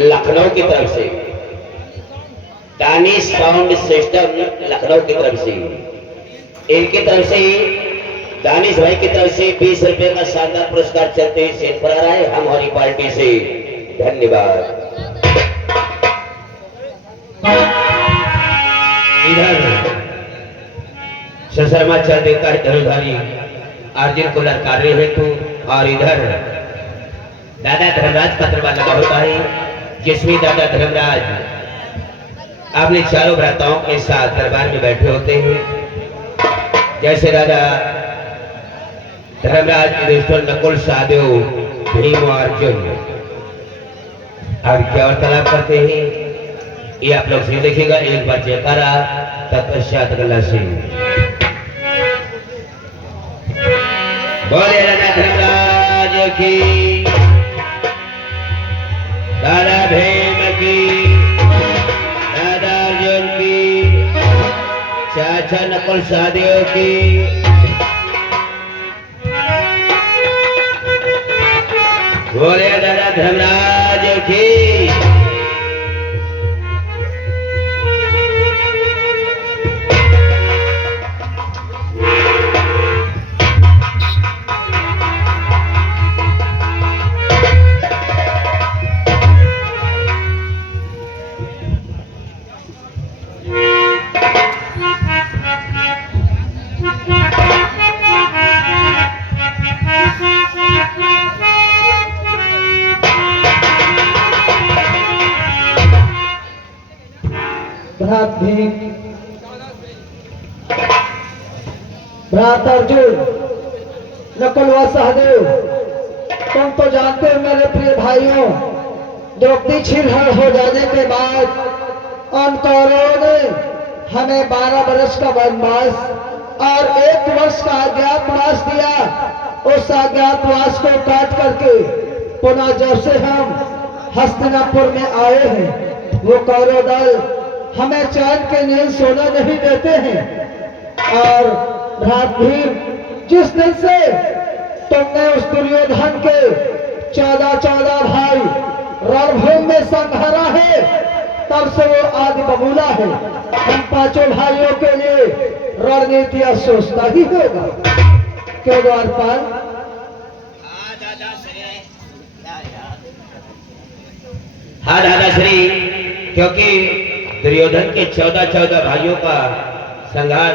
लखनऊ की तरफ से, दानिश साउंड सिस्टम लखनऊ की तरफ से, इनकी तरफ से दानिश भाई की तरफ से 20 रुपए का शानदार पुरस्कार चलते हुए सेट पर आ रहा है हमारी पार्टी से। धन्यवाद। इधर सशर्माचार्य देवता है धनुधारी अर्जुन को ललकारे हेतु, और इधर दादा धर्मराज का दरबार लगा होता है, जिसमें दादा धर्मराज अपने चारों भ्राताओं के साथ दरबार में बैठे होते हैं। जैसे दादा धर्मराज युधिष्ठिर नकुल सहदेव भीम और अर्जुन अब क्या वार्तालाप करते हैं, ये आप लोग से देखिएगा। एक बार जयकारा तत्पश्चात गला सिंह बोले दादा धर्मराज की, दादा भीम की, दादा अर्जुन की, चाचा नकुल सहदेव की, बोले दादा धर्मराज की। भ्रात अर्जुन, नकुल व सहदेव, तुम तो जानते हो मेरे प्रिय भाइयों, द्रौपदी छिरहर हो जाने के बाद उन कौरवों ने हमें 12 वर्ष का वनवास और 1 वर्ष का अज्ञातवास दिया। उस अज्ञातवास को काट करके पुनः जब से हम हस्तिनापुर में आए हैं, वो कौरव दल हमें चैन के नींद सोना नहीं देते हैं। और भ्रात भीम, जिस दिन से तुमने उस दुर्योधन के 14 भाई रणभूमि में संघारा है, तब से वो आदि बबूला है। हम 5 भाइयों के लिए रणनीति सोचता ही होगा। क्यों द्वारपाल? हाँ दादा श्री, क्योंकि दुर्योधन के 14 भाइयों का संहार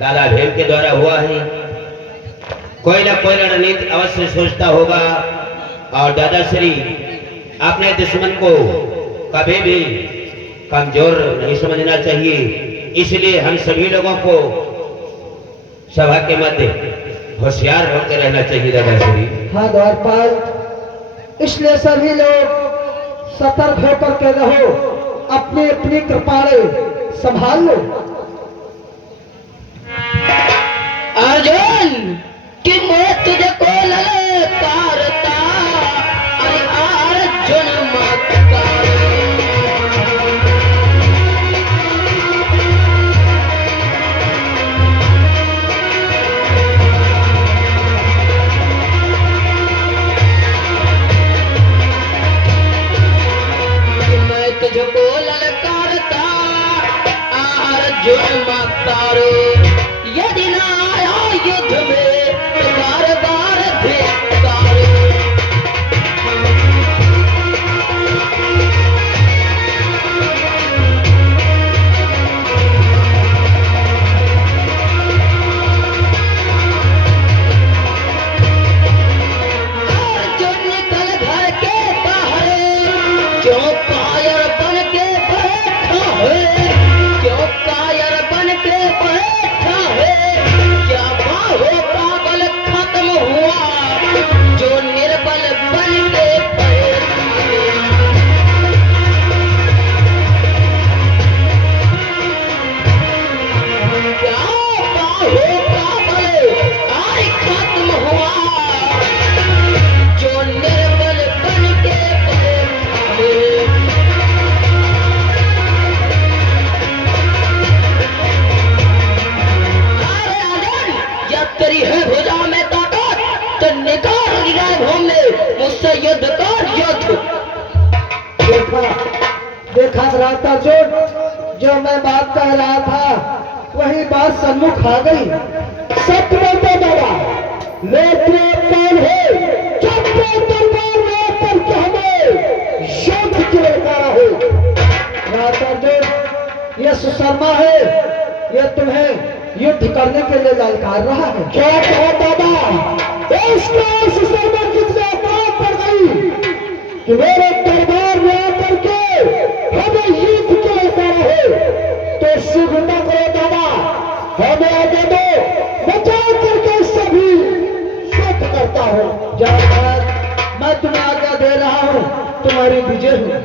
दादा भीम के द्वारा हुआ है, कोई ना कोई रणनीति अवश्य सोचता होगा। और दादा श्री अपने दुश्मन को कभी भी कमजोर नहीं समझना चाहिए, इसलिए हम सभी लोगों को सभा के मध्य होशियार होकर रहना चाहिए दादा श्री। हाँ द्वारपाल, इसलिए सभी लोग सतर्क होकर के रहो, अपनी अपनी कृपाले संभाल लो। अर्जुन कि मैं तुझको ललकारता, अरे अर्जुन मत कर। मैं तुझको ललकारता, अर्जुन मत कर। यदि ना आया युद्ध में तो बार-बार धिक्कार। अर्जुन निकल घर के बाहर, क्यों कायर बन के बैठा है, क्यों कायर बन के बैठा देखा रहता जो मैं बात कह रहा था वही बात सम्मुख आ गई। सत्य बोलते दादा, नेत्र कौन है जब दरबार में आकर के हमें युद्ध के ललकारा है। राता जो ये सुशर्मा है, ये तुम्हें युद्ध करने के लिए ललकार रहा है। क्या कहो दादा, इसको सुशर्मा कितने औकात पड़ गई कि मेरे दरबार में आकर के हमें युद्ध के ललकारा है। तो शीघ्रता करो दादा, हमें आगे दो, बचा करके सभी युद्ध करता हूँ। जब मैं तुम्हें आज्ञा दे रहा हूँ, तुम्हारी विजय हूँ।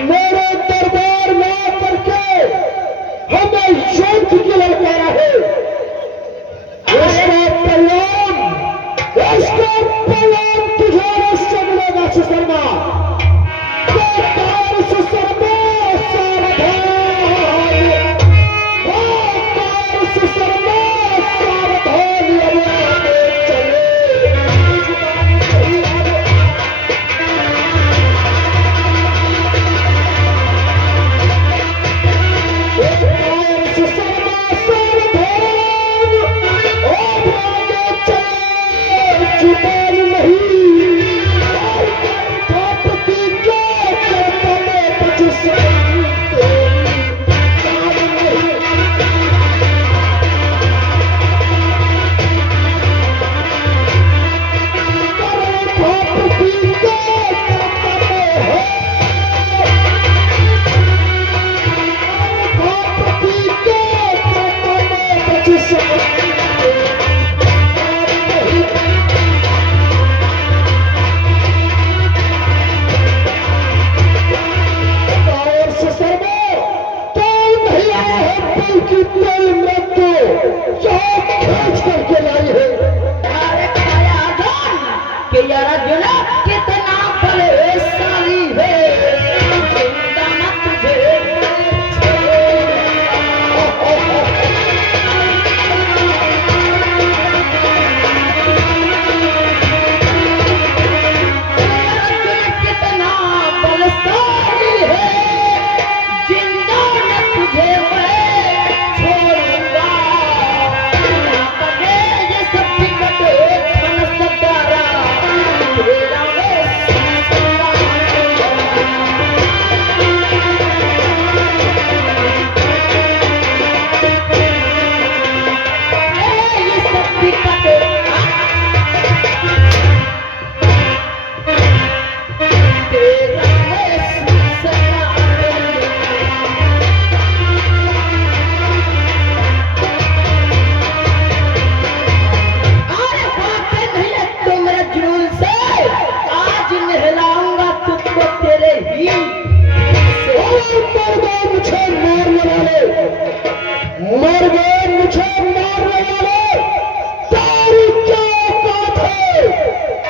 मेरे दरबार में आकर के हमें युद्ध की ललकारा है। इसका परिणाम तुझे अवश्य मिलेगा सुशर्मा। सुशर्मा सावधान, सुशर्मा सावधान, चले जुबान नहीं प्रतिज्ञा करता मैं तुझसे कितना बलशाली है, जिंदा न तुझे कितना बलशाली है, जिंदा न तुझे मैं छोड़ूंगा। ये सब टिकट धन सदारा तेरा मर गए मुझे मारने वाले, तेरी क्या औकात है?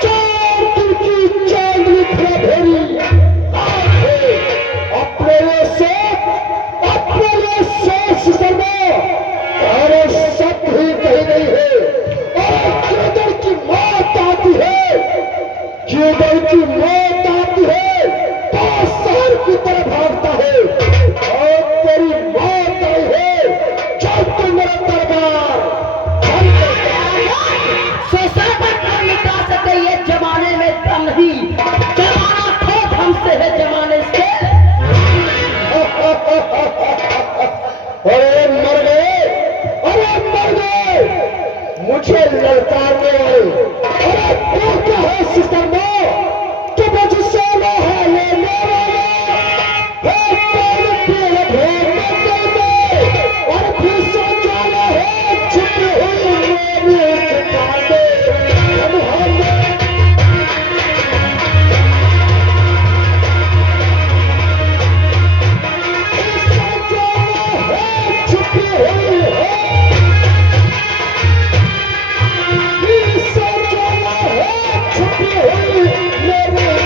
4 दिन की चांदनी भेरी अपने लिए शेष समय अरे सब ही कहीं नहीं है। और क्यों की मौत आती है, क्यों की मौत आती है तो शहर की तरफ भागता है। और तेरी मौत आई है तो मेरा दरबार मिटा सके। ये जमाने में दम नहीं, जमाना खोट हमसे है, जमाने से अरे मर गए, अरे मर गए मुझे ललकारने वाले। अरे तू क्या है सुशर्मा, कि मुझसे लोहा लेने वाले और फिर सोचाना है छुपी हुई मेरी जुबाने। छुपी हुई है, छुपी हुई मेरी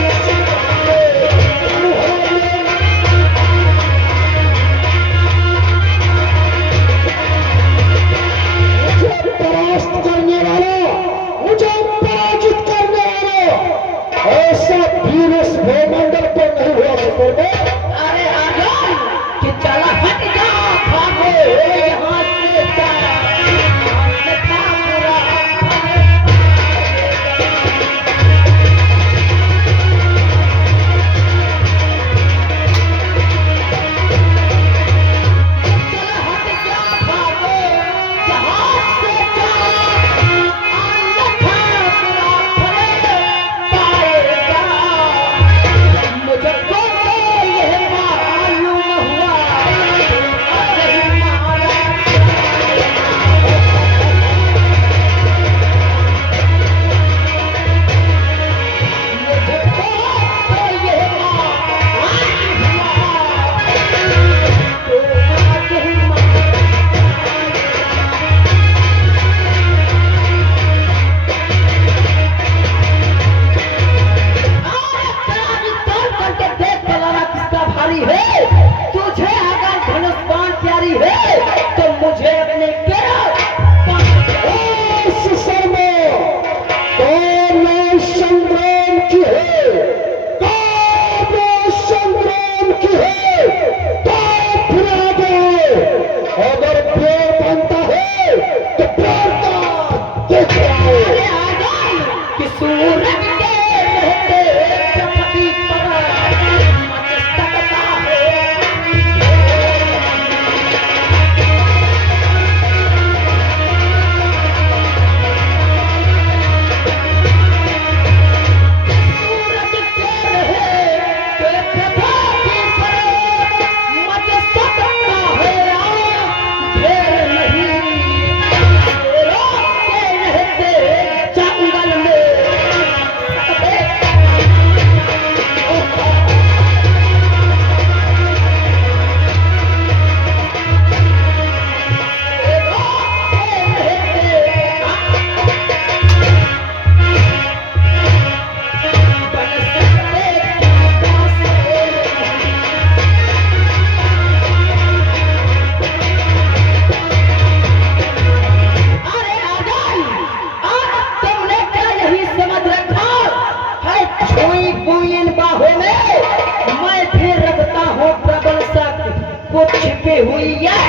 छिपी हुई है।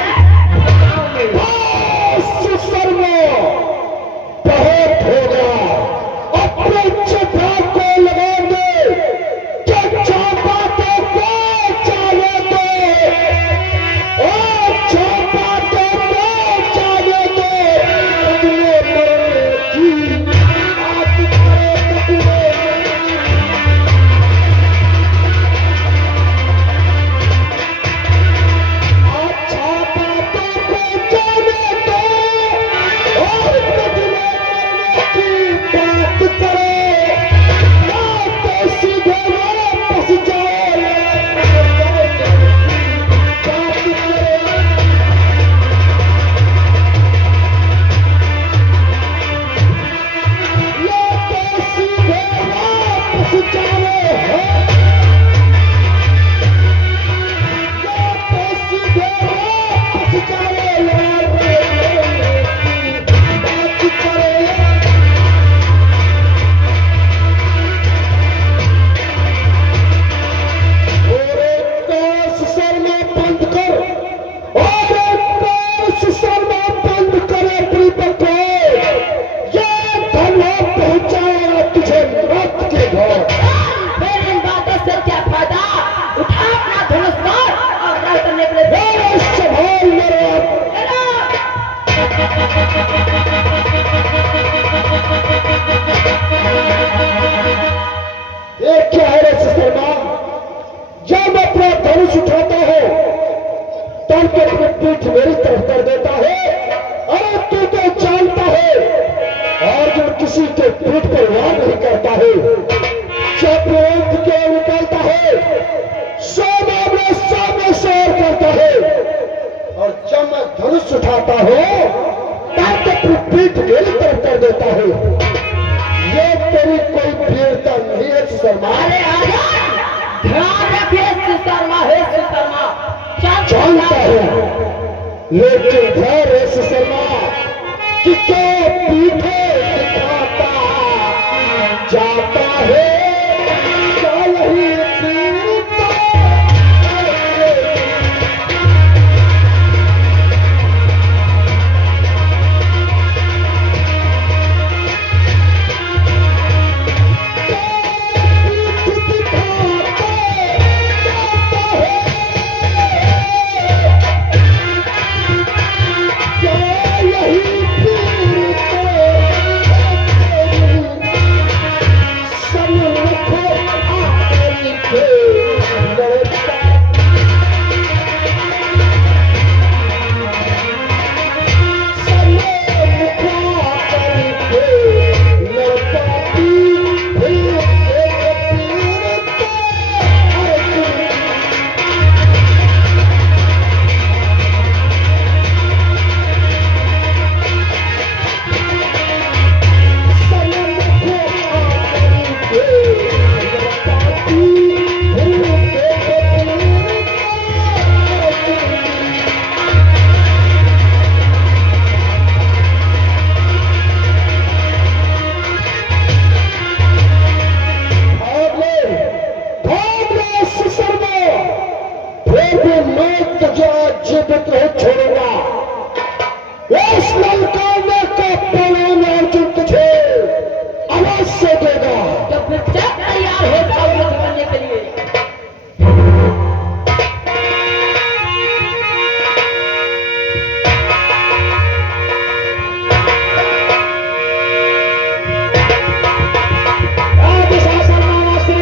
बहुत होगा, अपने जगह को लगा दे, जो चापाते को जाने दो, और चापाते को जाने दो, अगले मरने की बात करे कपूरे। अच्छा बातों को जाने दो और बदले मरने की बात करे, या तो सीधे वापस जाओ, बात करे। या तो सीधे वापस जाओ, तुझे मौत के घर। फिर इन बातों से क्या फायदा? उठा अपना धनुष बाण और रण करने के लिए संभाल मेरे ये क्या है रे शर्मा? जब अपना धनुष उठाता है तब तो अपनी पीठ मेरी तरफ कर देता है। अरे तू तो जानता है और जो किसी के पीठ पर वार नहीं करता है, जब रोक के निकलता है, सौ मामले सामने शोर करता है, और जब मैं धनुष उठाता हूं तब तो अपनी पीठ मेरी तरफ कर देता है। ये तेरी कोई वीरता नहीं है शर्मा। अरे आजाद, ध्यान रखिए सुशर्मा है सुशर्मा। जानता हूं, लेकिन ध्यान है शर्मा कि क्या पीठे दिखाता जाता है, क्या यही वीरता है? जीवित नहीं छोड़ूंगा। इस ललकारने का परिणाम अर्जुन तुझे अवश्य देगा। तो फिर जब तैयार हो जाओ युद्ध करने के लिए।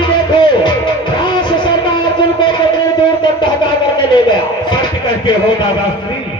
देखो, राज शर्मा अर्जुन को कितनी दूर तक धक्का करके ले गया। सत्य कहते हो दादाश्री।